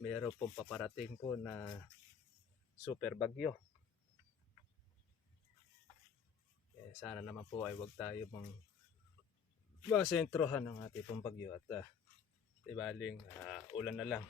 Meron pong paparating po na super bagyo. Sana naman po ay wag tayo masentrohan ng ating pong bagyo at ibaling ulan na lang.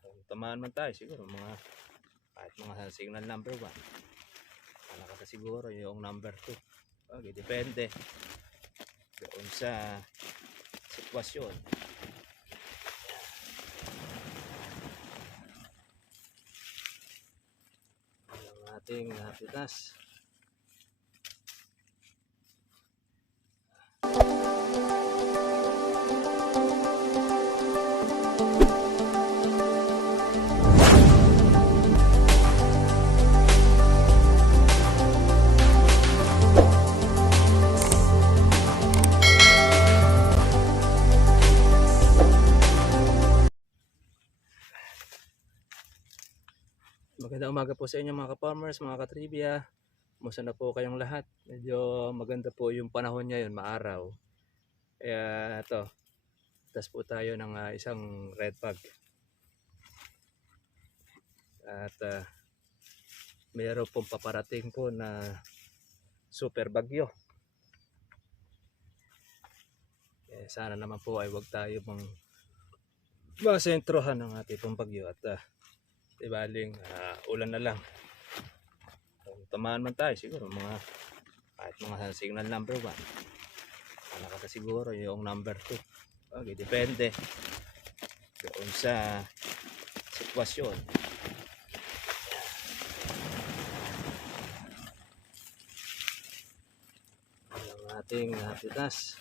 Kung tamaan man tayo siguro kahit mga signal number 1, nakaka siguro yung number 2. Okay, depende doon sa sitwasyon. Ang ating pitas. Magandang umaga po sa inyo mga ka-farmers, mga ka-trivia. Kumusta na po kayong lahat? Medyo maganda po yung panahon ngayon, maaraw. Kaya ito, tas po tayo ng isang red bag. At mayroon pong paparating po na super bagyo. Sana naman po ay wag tayo masentrohan ng ating pong bagyo at ibaling ulan na lang. Kung tamaan man tayo siguro kahit mga signal number 1, nakaka siguro yung number 2. Okay, depende doon sa sitwasyon. Ang ating pitas.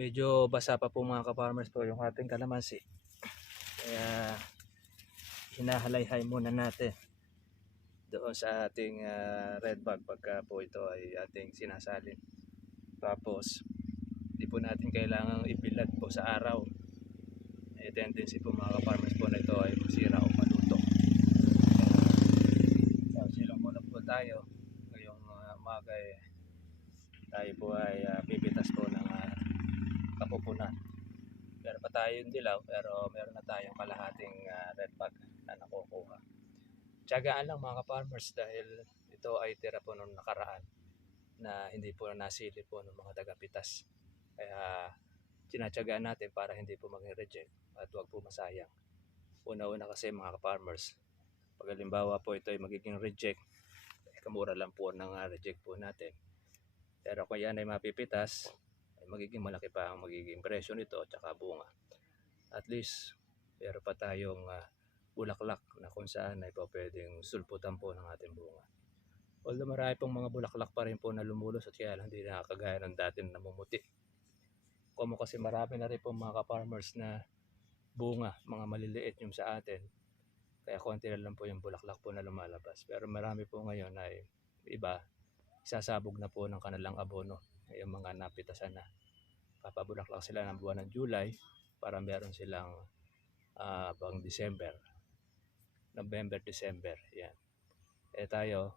Medyo basa pa po mga ka-farmers po yung ating kalamansi. Kaya hinahalay-hay muna natin doon sa ating red bag pagka po ito ay ating sinasalin. Tapos hindi po natin kailangang ibilad po sa araw. Tendency po mga ka-farmers po na ito ay masira o maluto. So silong muna po tayo ngayong umaga tayo po ay pipitas po ng kapupunan. Meron pa tayong dilaw pero meron na tayong kalahating red bag na nakukuha. Tiyagaan lang mga ka-farmers dahil ito ay tira po nung nakaraan na hindi po nasili po ng mga taga-pitas. Kaya tinatyagaan natin para hindi po mag-reject at huwag po masayang. Una-una kasi mga ka-farmers, pag halimbawa po ito ay magiging reject, kamura lang po ng reject po natin. Pero kung yan ay mapipitas, magiging malaki pa ang magiging presyo nito at saka bunga. At least meron pa tayong bulaklak na kung saan ay pwedeng sulputan po ng ating bunga. Although marami pong mga bulaklak pa rin po na lumulos at kaya lang hindi nakakagaya ng dati na namumuti. Como kasi marami na rin pong mga ka-farmers na bunga, mga maliliit yung sa atin. Kaya konti na lang po yung bulaklak po na lumalabas. Pero marami po ngayon ay iba, sasabog na po ng kanilang abono. Yung mga napitasan na. Papabulaklak sila ng buwan ng July para meron silang pang December, November, December, yan. Tayo,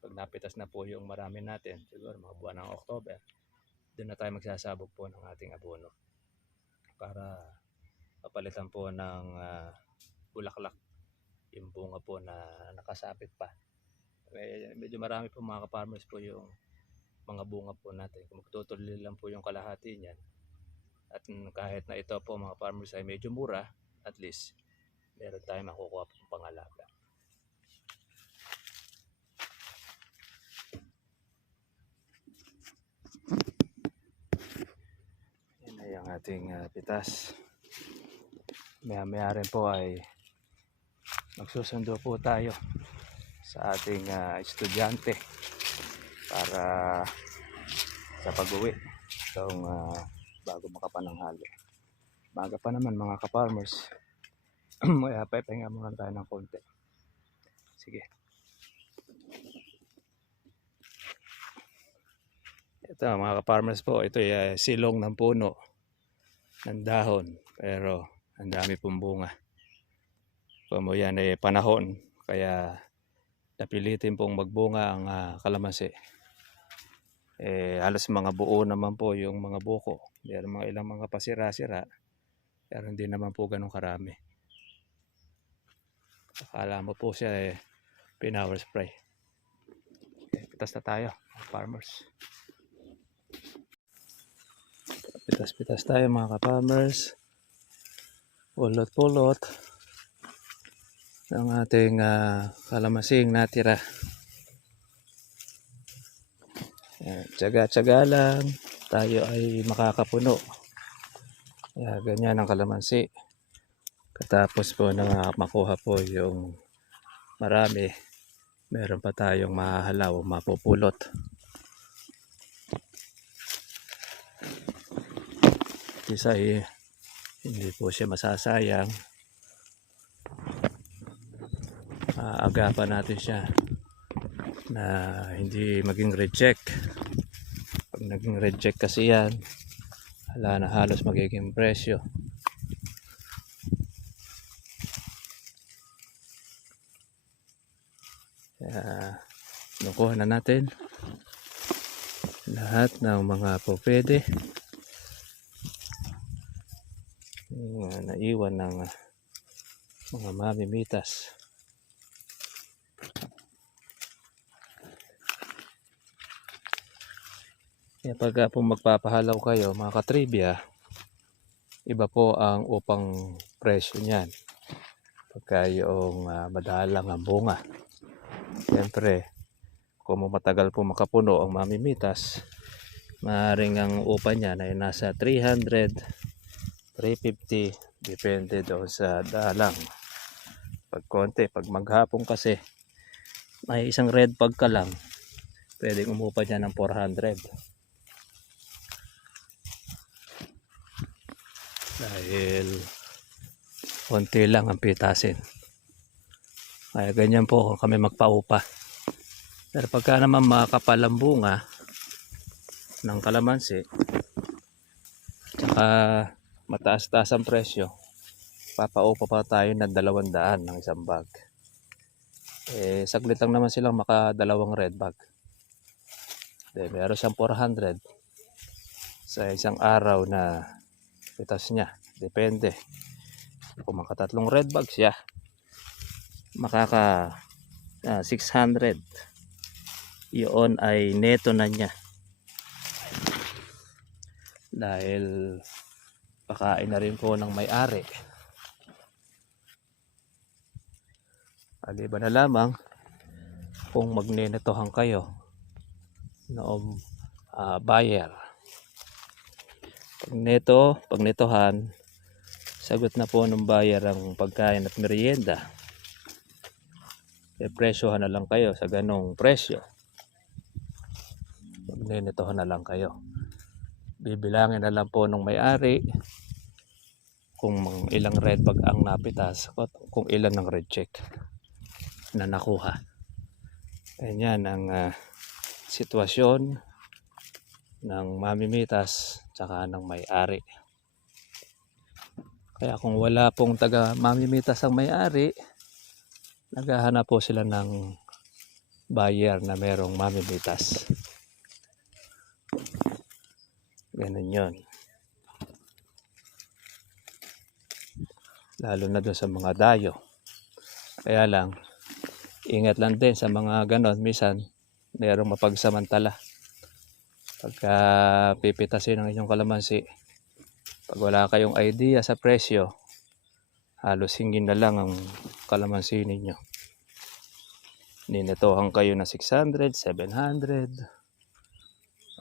pag napitas na po yung marami natin, siguro mga buwan ng October, doon na tayo magsasabog po ng ating abono para papalitan po ng bulaklak yung bunga po na nakasapit pa. Medyo marami po mga ka-farmers po yung mga bunga po natin. Kung magtutuloy lang po yung kalahati niyan, at kahit na ito po mga farmers ay medyo mura, at least meron tayong makukuha pong pangalaga. Yan ay ang ating pitas. Maya rin po ay magsusundo po tayo sa ating estudyante para sa pag-uwi itong bago makapananghali. Maga pa naman mga ka-farmers. Kaya pahinga muna tayo ng konti. Sige. Ito mga ka-farmers po, ito ay silong ng puno ng dahon pero ang dami pong bunga. Kung yan ay panahon kaya napilitin pong magbunga ang kalamansi. Halos mga buo naman po yung mga buko. Meron mga ilang mga pasira-sira, pero hindi naman po ganun karami. Akala mo po siya pinower spray. Pitas na tayo, farmers. Pitas-pitas tayo mga ka-farmers. Pulot-pulot ng ating kalamasing natira. Tsaga-tsaga lang tayo ay makakapuno. Ganyan ang kalamansi. Katapos po na makuha po yung marami, meron pa tayong mahahalaw, mapupulot. Isa hindi po siya masasayang. Agapan natin siya na hindi maging reject. Pag naging reject kasi yan, wala na, halos magiging presyo. Nakuha na natin lahat ng mga pwede naiwan ng mga mamimitas. Pag po magpapahalaw kayo mga katribya, iba po ang upang presyo niyan pagka yung madalang ang bunga. Siyempre, kung matagal po makapuno ang mamimitas, maaaring ang upa niya ay nasa 300, 350, depende doon sa dalang. Pag konti, pag maghapon kasi, may isang red bag ka lang, pwedeng umupa niya ng 400. Dahil konti lang ang pitasin. Kaya ganyan po kami magpaupa. Pero pagka naman makakapal ang bunga ng kalamansi, tsaka mataas-taas ang presyo, papaupa pa tayo ng 200 ng isang bag. Saglit lang naman silang makadalawang red bag. Meron siyang 400 sa isang araw na pitas niya. Depende. Kung makatatlong red bag siya, makaka 600. Iyon ay neto na niya. Dahil pakain na rin po ng may-ari. Iba na lamang kung magnenetohan kayo noong buyer. Pag netohan, sagot na po ng buyer ang pagkain at merienda. Presyohan na lang kayo sa ganong presyo. Magnenetohan na lang kayo. Bibilangin na lang po ng may-ari kung ilang red bag ang napitas at kung ilan ang reject na nakuha. Ganyan ang sitwasyon ng mamimitas tsaka ng may-ari. Kaya kung wala pong taga mamimitas ang may-ari, naghahanap po sila ng buyer na merong mamimitas. Ganun yun. Lalo na doon sa mga dayo. Kaya lang, ingat lang din sa mga ganon. Minsan, merong mapagsamantala. Pagka pipitasin ng inyong kalamansi, pag wala kayong idea sa presyo, halos hingin na lang ang kalamansi ninyo. Ninetohan kayo na 600, 700.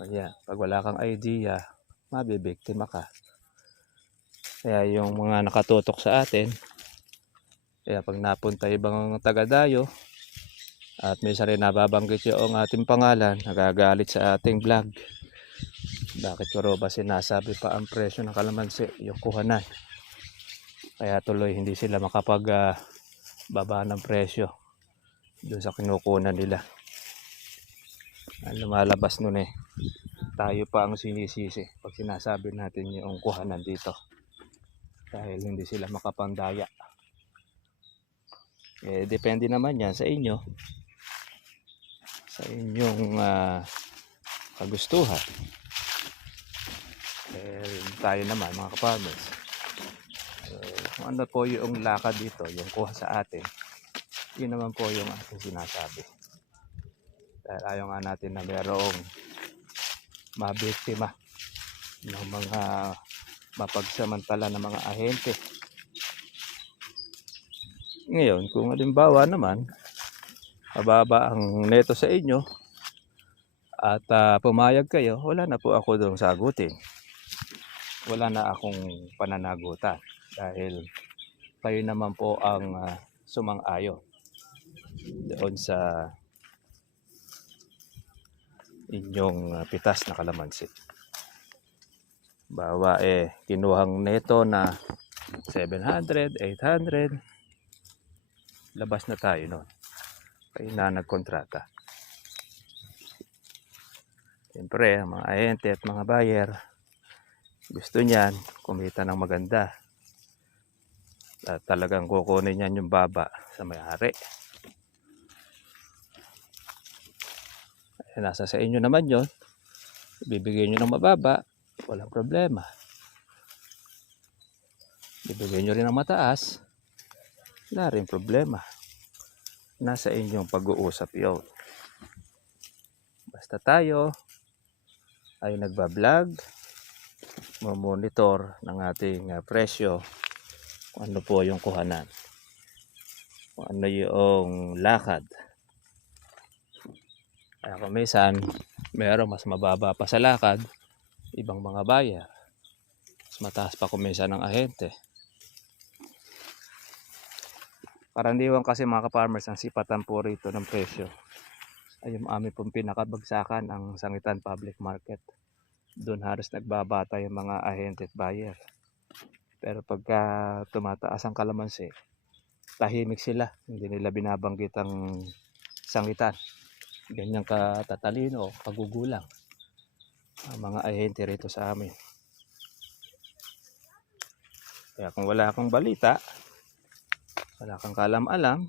Ayan, pag wala kang idea, mabibiktima ka. Kaya yung mga nakatutok sa atin, kaya pag napunta ibang taga-dayo, at minsan rin nababanggit yung ating pangalan, nagagalit sa ating vlog. Bakit ko ro ba sinasabi pa ang presyo ng kalamansi, yung kuhanan? Kaya tuloy hindi sila makapag-baba ng presyo doon sa kinukunan nila. Lumalabas nun tayo pa ang sinisisi pag sinasabi natin yung kuhanan dito. Dahil hindi sila makapandaya. Depende naman yan sa inyo. Sa inyong kagustuhan. Tayo naman mga ka-farmers, kung ano po yung lakad dito, yung kuha sa atin, yun naman po yung ating sinasabi. Dahil ayaw nga natin na mayroong mabiktima ng mga mapagsamantala na mga ahente. Ngayon, kung halimbawa naman mababa ang neto sa inyo at pumayag kayo, wala na po ako doon sagutin. Wala na akong pananagutan dahil kayo naman po ang sumang-ayon doon sa inyong pitas na kalamansi. Bawa kinuhang neto na 700, 800, labas na tayo noon. Kayo na nagkontrata. Siyempre, ang mga ahente at mga buyer, gusto niyan kumita ng maganda. At talagang kukunin niyan yung baba sa may-ari. Nasa sa inyo naman yon. Bibigyan nyo ng mababa, walang problema. Bibigyan nyo rin ng mataas, wala rin problema. Nasa inyong pag-uusap yun. Basta tayo ay nagbablog, mamonitor ng ating presyo, kung ano po yung kuhanan, kung ano yung lakad. Kaya kung minsan mayroong mas mababa pa sa lakad, ibang mga buyer, mas mataas pa kung minsan ng ahente. Karaniwan kasi mga ka-farmers, ang sipatan po rito ng presyo ay yung aming pong pinakabagsakan, ang Sangitan Public Market. Doon halos nagbabata yung mga ahente at buyer. Pero pagka tumataas ang kalamansi, tahimik sila, hindi nila binabanggit ang sangitan. Ganyan katatalino o kagugulang ang mga ahente rito sa amin. Kaya kung wala kang balita, wala kang kalam-alam,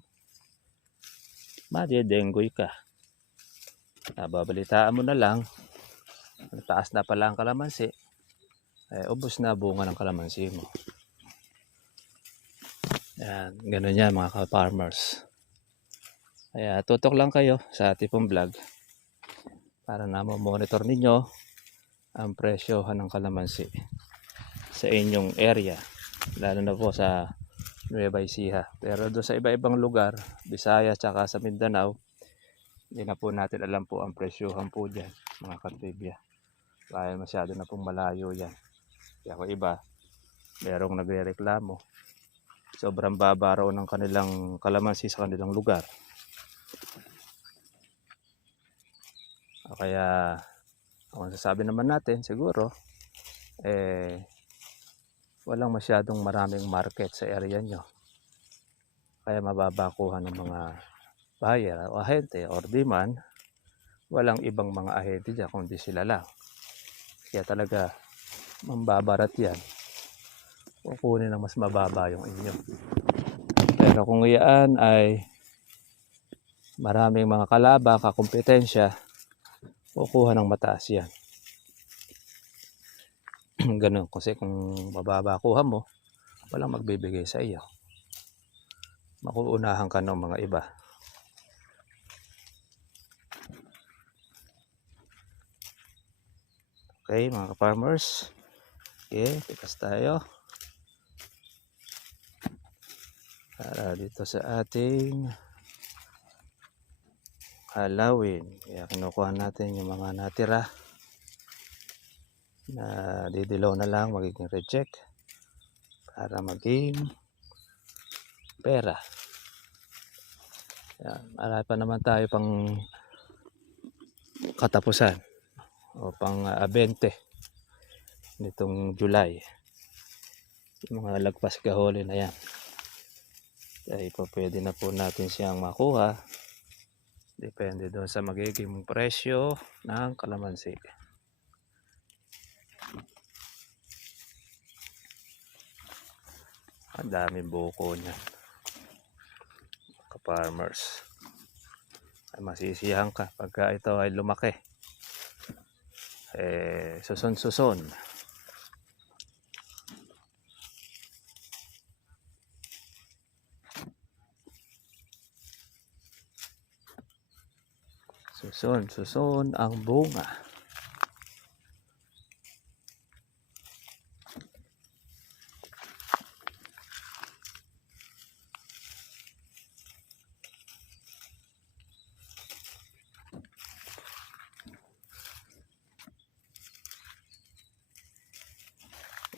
madedenggoy ka. Babalitaan mo na lang, taas na pala ang kalamansi, ubos na bunga ng kalamansi mo. Yan, ganun yan mga ka-farmers. Kaya tutok lang kayo sa ating pong vlog para na monitor ninyo ang presyohan ng kalamansi sa inyong area, lalo na po sa Nueva Ecija. Pero doon sa iba-ibang lugar, Visayas tsaka sa Mindanao, hindi na po natin alam po ang presyohan po dyan mga ka-trivia. Dahil masyado na pong malayo yan. Kaya kung iba, merong nagre-reklamo, sobrang baba raw ng kanilang kalamansi sa kanilang lugar. Kaya ang sasabi naman natin siguro, walang masyadong maraming market sa area nyo. Kaya mababakuhan ng mga buyer o ahente or demand. Walang ibang mga ahente dyan kundi sila lang. Kaya talaga mambabarat yan. Kukunin ng mas mababa yung inyo. Pero kung iyan ay maraming mga kalaba, kakumpetensya, kukuha ng mataas yan. Ganun. Kasi kung mababa kuha mo, walang magbibigay sa iyo. Makuunahan ka ng mga iba. Okay mga ka-farmers. Okay, tikas tayo. Para dito sa ating halawin. Kaya kinukuha natin yung mga natira na didilaw na lang, magiging reject para maging pera. Yan, marami pa naman tayo pang katapusan o pang 20 nitong July. Yung mga lagpas kahuli na yan. Kaya po pwede na po natin siyang makuha. Depende doon sa magiging presyo ng kalamansi. Ang daming buko niya. Ka-farmers. Ay masisiyahan ka pagka ito ay lumaki. suson. Suson ang bunga.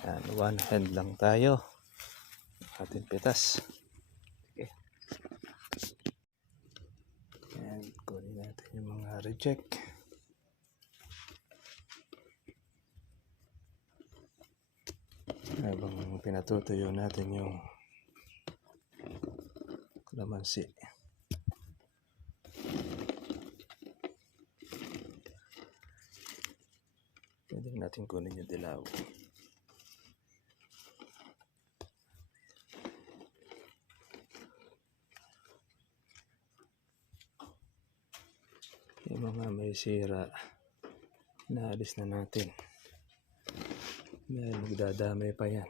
Yan, one hand lang tayo. Ating pitas. Okay. Yan, kunin natin yung mga reject. Habang pinatutuyo natin yung kalamansi. Pwede natin kunin yung dilaw. Yung mga may sira, naalis na natin. Dahil magdadamay pa yan.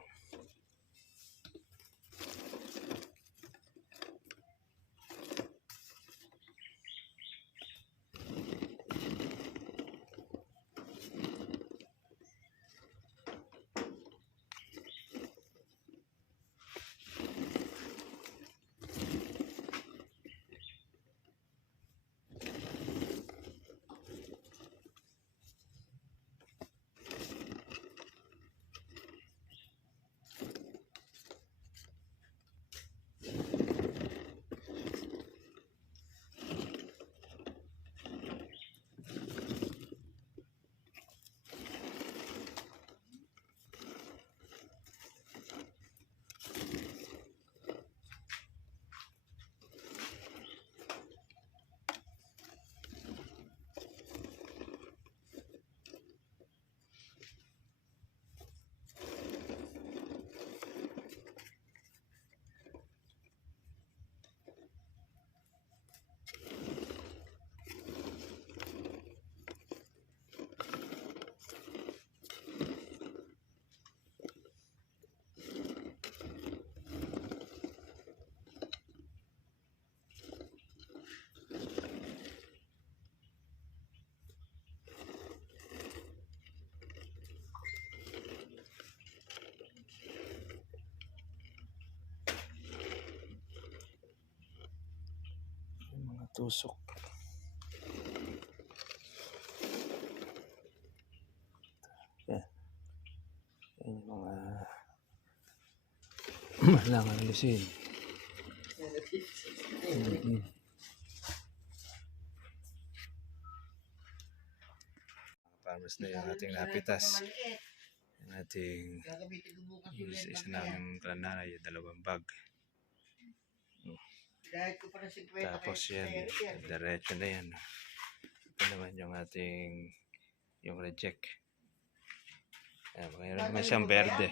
Tusok. Yan. Yan yung mga malangang lusin. Farmers na yung ating napitas. Yung ating isa namin plananay, 2 bag. Tapos yan, diretso na yan. Ito naman yung ating yung reject. Mayroon naman siyang berde.